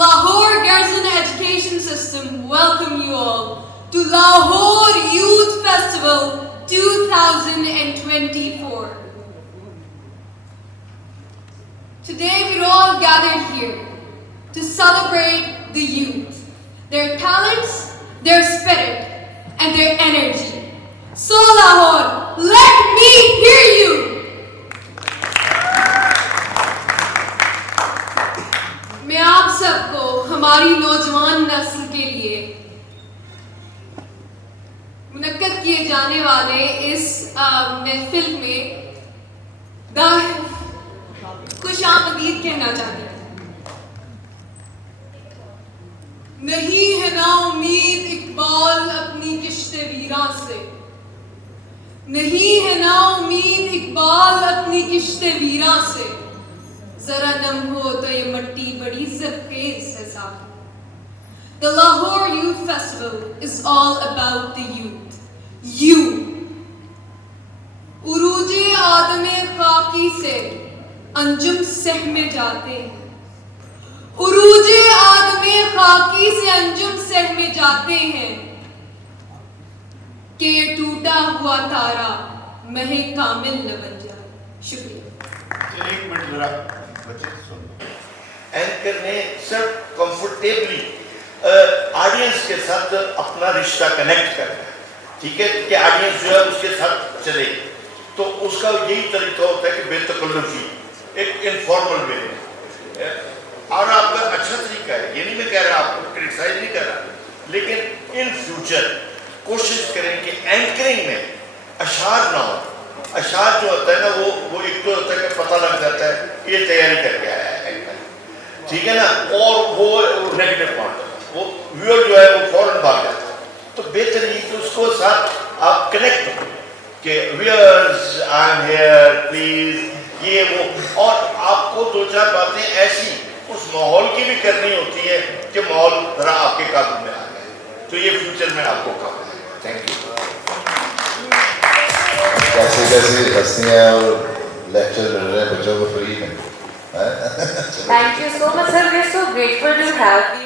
Lahore Garrison Education System welcome you all to Lahore Youth Festival 2024. Today we're all gathered here to celebrate the youth, their talents, their spirit, and their energy. So Lahore, let me hear you! मैं आप सबको हमारी नौजवान नस्ल के लिए मुनक्कद किए जाने वाले इस महफिल में खुशामदीद कहना चाहती हूँ। नहीं है ना उम्मीद इकबाल अपनी किश्ते वीरा से, नहीं है ना उम्मीद इकबाल अपनी किश्ते वीरा से, जरा नम हो तो ये मट्टी बड़ी ज़रख़ेज़ है साथ। The Lahore Youth Festival is all about the youth. You. उरूजे आदमे खाकी से अंजुम सहमे जाते हैं, उरूजे आदमे खाकी से अंजुम सहमे जाते हैं कि ये टूटा हुआ तारा महे कामिल न बन जाए। शुक्रिया। एक मिनट जरा बच्चे सुन। एंकर ने सिर्फ कंफर्टेबली ऑडियंस के साथ अपना रिश्ता कनेक्ट करना है, ठीक है, कि ऑडियंस जो है उसके साथ चले, तो उसका यही तरीका होता है कि बेतकल्लुफ़ी एक इनफॉर्मल वे में, और आपका अच्छा तरीका है, ये नहीं मैं कह रहा आपको क्रिटिसाइज नहीं कर रहा, लेकिन इन फ्यूचर कोशिश करें कि एंकरिंग में अशार ना हो। अशार जो होता है ना वो एक तो होता है कि पता लग जाता है कि ये तैयारी करके आया है एंकर, ठीक है ना, और वो नेगेटिव पॉइंट वो व्यूअर जो है वो फौरन भाग जाता है। तो बेहतर ये कि उसको साथ आप कनेक्ट हो कि viewers I am here please, ये वो, और आपको दो चार बातें ऐसी उस माहौल की भी करनी होती है कि माहौल जरा आपके काबू में आ जाए, तो ये फ्यूचर में आपको काम है। Thank you. कैसे कैसे हस्तियाँ और लेक्चर मिल रहे हैं बच्चों को फ्री में। Thank you so much, sir. We are so grateful to have you.